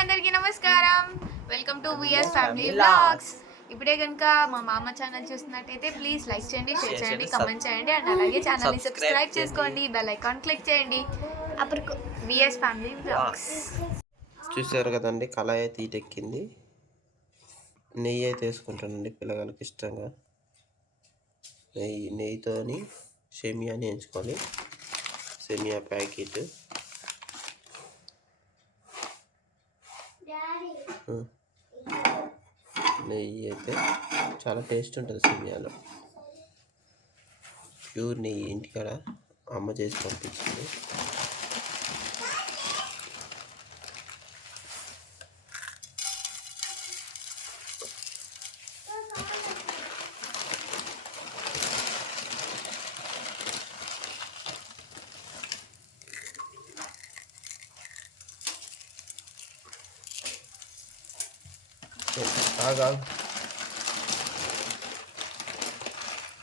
అందరికీ నమస్కారం. Welcome to VS family vlogs. ఇప్పుడే కనుక మా మామ ఛానల్ చూస్తున్నట్టయితే ప్లీజ్ లైక్ చేయండి, షేర్ చేయండి, కమెంట్ చేయండి అండ్ అలాగే ఛానల్ని సబ్స్క్రైబ్ చేసుకోండి, బెల్ ఐకాన్ క్లిక్ చేయండి. అప్పుడు విఎస్ ఫ్యామిలీ వ్లాగ్స్ చూసారు కదండి, కళాయి అయితే ఈటెక్కింది. నెయ్యి అయితే వేసుకుంటానండి పిల్లగాళ్ళకి ఇష్టంగా. నెయ్యితోని సేమియాని వేయించుకోవాలి. సేమియా ప్యాకెట్ నెయ్యి అయితే చాలా టేస్ట్ ఉంటుంది సేమియాలో. ప్యూర్ నెయ్యి ఇంటికాడ అమ్మ చేసి పంపించింది. ఆగా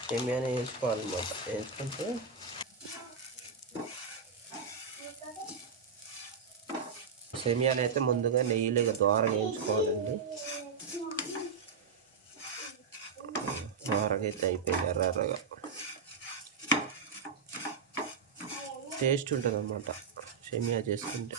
సేమియానే వేసుకోవాలన్నమాట. వేసుకుంటే సేమియాని అయితే ముందుగా నెయ్యిలో ద్వారా వేయించుకోవాలండి. ద్వారగా అయితే అయిపోయింది ఎర్రగా. టేస్ట్ ఉంటుంది అన్నమాట సేమియా చేసుకుంటే.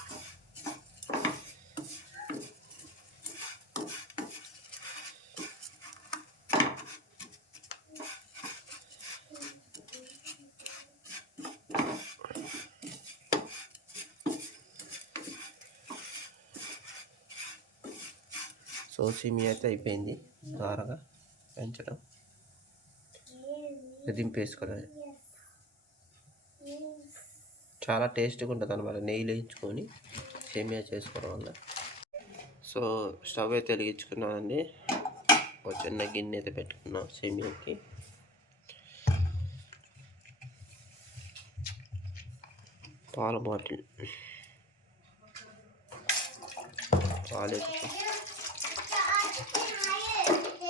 సో సేమియా అయితే అయిపోయింది. ద్వారగా పెంచడం దింపేసుకోవడం. చాలా టేస్ట్గా ఉంటుంది అన్నమాట నెయ్యిలో వేయించుకొని సేమియా చేసుకోవడం వల్ల. సో స్టవ్ అయితే వెలిగించుకున్నానండి. ఒక చిన్న గిన్నె అయితే పెట్టుకున్నాం సేమియాకి. పాల బాటిల్ పాలు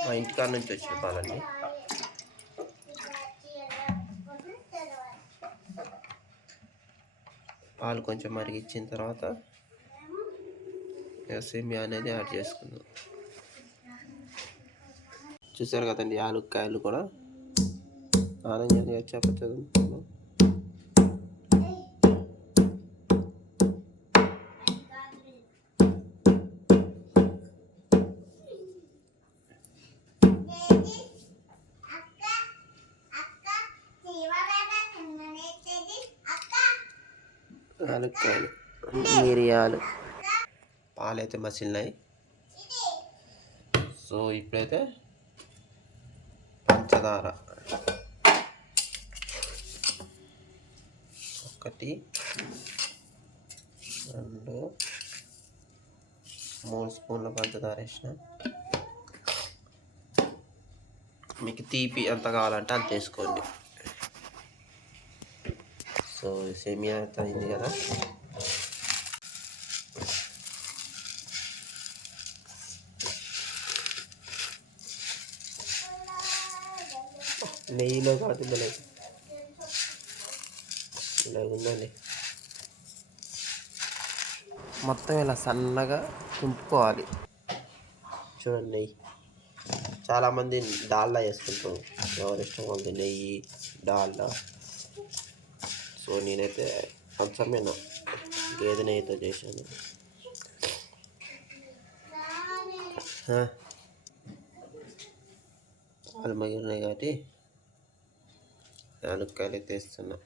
మా ఇంటికాడ నుంచి వచ్చిన పాలండి. పాలు కొంచెం మరిగించిన తర్వాత సేమియా అనేది యాడ్ చేసుకున్నాం. చూసారు కదండి, యాలక్కాయలు కూడా ఆనందంగా చెప్పచ్చు. యాలక్కాయలు, మిరియాలు, పాలైతే మసిలినాయి. సో ఇప్పుడైతే పంచదార 1 2 3 స్పూన్ల పంచదార వేసిన. మీకు తీపి ఎంత కావాలంటే అంత వేసుకోండి. సో సేమియా అయితే అయింది కదా. నెయ్యిలో కాదు ఇలా ఉందండి. మొత్తం ఇలా సన్నగా తుంపుకోవాలి. చూడండి, నెయ్యి చాలామంది డాల్డా వేసుకుంటారు. ఎవరి ఇష్టం వాళ్ళది, నెయ్యి డాల్డా. సో నేనైతే కొంచెమేనా గేదె నెయ్యితో చేశాను. పాలు మగిలినాయి కాబట్టి యాలక్కాయలు అయితే వేస్తున్నా.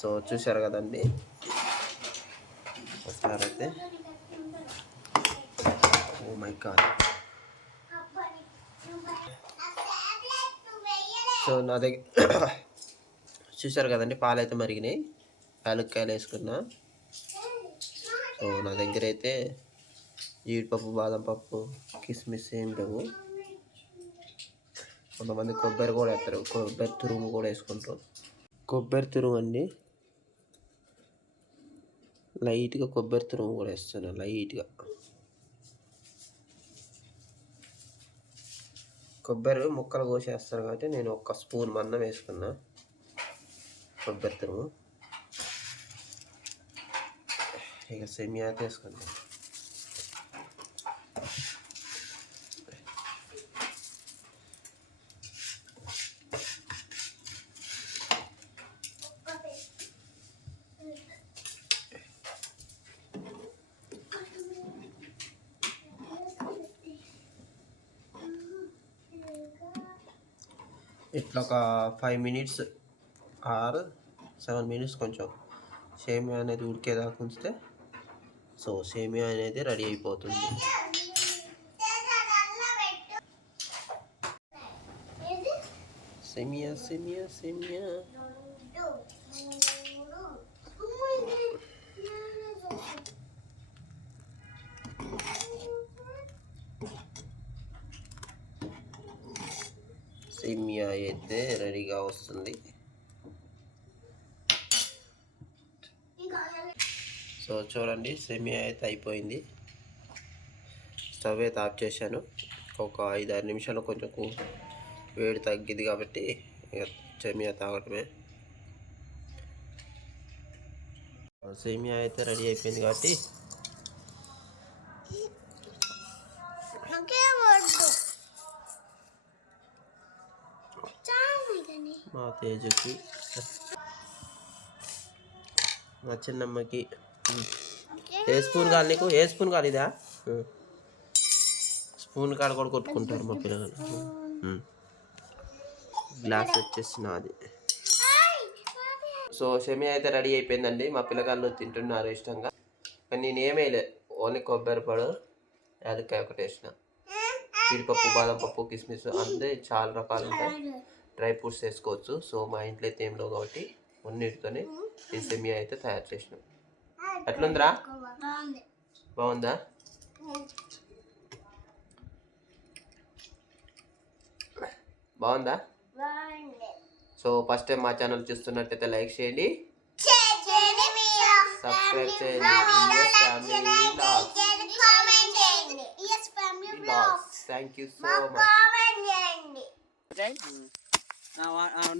సో చూశారు కదండి, ఒకసారి అయితే ఓ మై గాడ్. సో నా దగ్గర చూసారు కదండి, పాలు అయితే మరిగినాయి. యాలక్కాయలు వేసుకున్నా. సో నా దగ్గర అయితే జీడిపప్పు, బాదం పప్పు, కిస్మిస్ ఏం లేవు. కొంతమంది కొబ్బరి కూడా వేస్తారు, కొబ్బరి తురుము కూడా వేసుకుంటారు. కొబ్బరి తురుము అండి, లైట్గా కొబ్బరి తురుము కూడా వేస్తాను. లైట్గా కొబ్బరి ముక్కలు కోసేస్తారు కాబట్టి నేను 1 స్పూన్ మందం వేసుకున్నా. కొబ్బరి తురుము. ఇక సేమియా అయితే వేసుకుందాం. ఇట్లా ఒక 5 మినిట్స్ ఆర్ 7 మినిట్స్ కొంచెం సేమియా అనేది ఉడికేదాకా ఉంచితే సో సేమియా అనేది రెడీ అయిపోతుంది. సేమియా సేమియా సేమియా సేమియా అయితే రెడీగా వస్తుంది. సో చూడండి, సేమియా అయితే అయిపోయింది. స్టవ్ అయితే ఆఫ్ చేశాను. ఒక 5-6 నిమిషాలు కొంచెం వేడి తగ్గింది కాబట్టి ఇక సేమియా తాగటమే. సేమియా అయితే రెడీ అయిపోయింది కాబట్టి మా తేజకి, మా చిన్నమ్మకి ఏ స్పూన్ కాదు నీకు? ఏ స్పూన్ కాదు? ఇదా స్పూన్ కాడ కూడా కొట్టుకుంటారు మా పిల్లలు. గ్లాస్ వచ్చేసి నాది. సో సేమియా అయితే రెడీ అయిపోయిందండి. మా పిల్లగాళ్ళు తింటున్నారు ఇష్టంగా. కానీ నేను ఏమేయలే, ఓన్లీ కొబ్బరి పొడి, యాలక్కాయ ఒకటి వేసిన. జీడిపప్పు, బాదం పప్పు, కిస్మిస్ అంతే, చాలా రకాలు ఉంటాయి. డ్రై ఫ్రూట్స్ వేసుకోవచ్చు. సో మా ఇంట్లో అయితే ఏం లేవు కాబట్టి ఉన్నిటితోనే ఈ సేమియా అయితే తయారు చేసినాం. ఎట్లుందిరా? బాగుందా? బాగుందా? సో ఫస్ట్ టైం మా ఛానల్ చూస్తున్నట్టయితే లైక్ చేయండి, సబ్స్క్రైబ్ చేయండి. Thank you so much.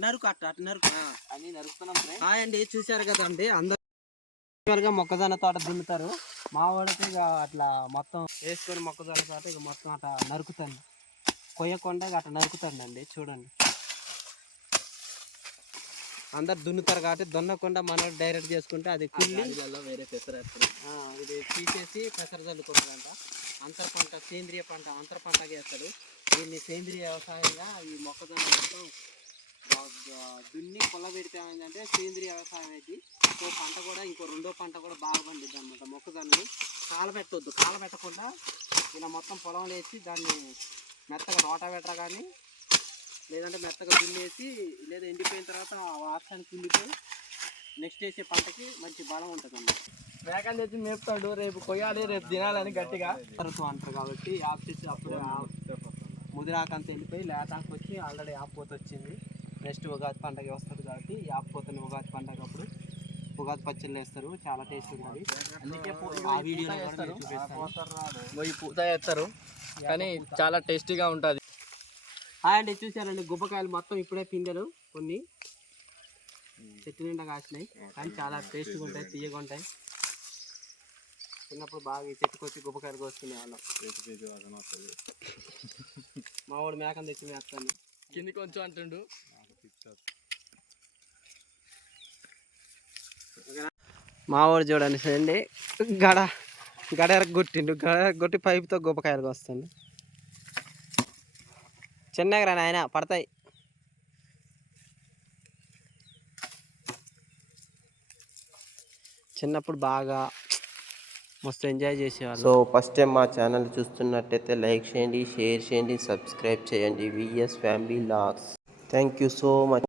నరుకు అట్ట నరుకు అని నరుకుతున్నాం. హాయ్ అండి, చూశారు కదా అండి, అందరూ మొక్కజొన్న తోట దున్నుతారు. మా వాడికి ఇక అట్లా మొత్తం వేసుకొని మొక్కజొన్న తోట ఇక మొత్తం అట్లా నరుకుతాను, కొయ్యకుండా అట్లా నరుకుతాండి అండి. చూడండి, అందరు దున్నుతారు కాబట్టి దున్నకుండా మనం డైరెక్ట్ చేసుకుంటే అది కుళ్ళి వేరే ఇది తీసేసి పెసర చల్లుకుంటారంట. అంతర పంట, సేంద్రియ పంట, అంతర పంటగా వేస్తాడు. దీన్ని సేంద్రియ వ్యవసాయంగా ఈ మొక్కజొన్న మొత్తం దున్ని పొల పెడితే ఏమైందంటే సేంద్రియ వ్యవసాయం అయితే సో పంట కూడా ఇంకో రెండో పంట కూడా బాగా పండిద్ది అనమాట. మొక్కజొన్నని కాలబెట్టొద్దు, కాలబెట్టకుండా ఇలా మొత్తం పొలంలో వేసి దాన్ని మెత్తగా రోటావేటర్ కానీ లేదంటే మెత్తగా దున్నేసి, లేదా ఎండిపోయిన తర్వాత వర్షానికి కుండిపోయి నెక్స్ట్ వేసే పంటకి మంచి బలం ఉంటుంది అన్నమాట. మేకలు తెచ్చి మేపుతాడు, రేపు కొయ్యాలి, రేపు తినాలని గట్టిగా తరచు అంటారు కాబట్టి ఆఫ్ చేసి అప్పుడే ముదిరాకంత వెళ్ళిపోయి లేతాకు వచ్చి ఆల్రెడీ ఆపుపోత వచ్చింది. నెక్స్ట్ ఉగాది పండగ వస్తుంది కాబట్టి ఆపుపోతని ఉగాది పండగ అప్పుడు ఉగాది పచ్చళ్ళు వేస్తారు, చాలా టేస్ట్ ఉంటుంది. అందుకే ఆ వీడియోలో పూత వేస్తారు కానీ చాలా టేస్టీగా ఉంటుంది. హాయ్ అండి, చూసారండి గుబ్బకాయలు మొత్తం ఇప్పుడే పిందెలు కొన్ని చెట్టు నిండా కాసినాయి కానీ చాలా టేస్ట్గా ఉంటాయి, తీయగా ఉంటాయి. చిన్నప్పుడు బాగా ఈ చెట్టుకు వచ్చి గుబ్బకాయలు కోసుకునే వాళ్ళం. మా వాడు మేకను తెచ్చి మేస్తాను కింది కొంచెం అంటుండు. మా వాడు చూడండి చూడండి, గడ కొట్టిండు, గడ కొట్టి పైపుతో గుబ్బకాయలు కోస్తాడు. చిన్నగా ఆయన పడతాయి. చిన్నప్పుడు బాగా మస్తు ఎంజాయ్ చేసేవాళ్ళు. సో ఫస్ట్ టైం మా ఛానల్ చూస్తున్నట్టయితే లైక్ చేయండి, షేర్ చేయండి, సబ్స్క్రైబ్ చేయండి. VS family vlogs. Thank you so much.